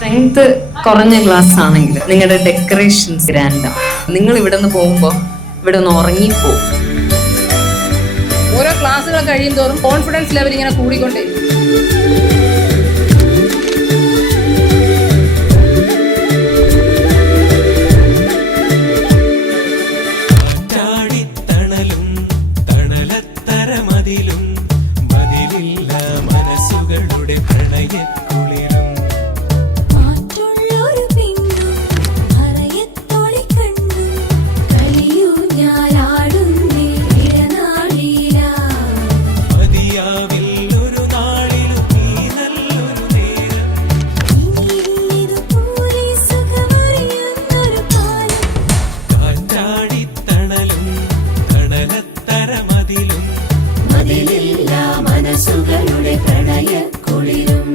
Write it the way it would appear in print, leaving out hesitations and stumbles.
Strength കുറഞ്ഞ class ആണെങ്കിൽ നിങ്ങളുടെ ഡെക്കറേഷൻസ് ഗ്രാൻഡാ. നിങ്ങൾ ഇവിടെ നിന്ന് പോകുമ്പോൾ ഇവിടെ ഒന്ന് ഉറങ്ങിപ്പോകും. ഓരോ ക്ലാസ്സുകൾ കഴിയും തോറും കോൺഫിഡൻസ് ലെവൽ ഇങ്ങനെ കൂടിക്കൊണ്ടേ. മനസ്സുകളുടെ പ്രണയ കുളിരും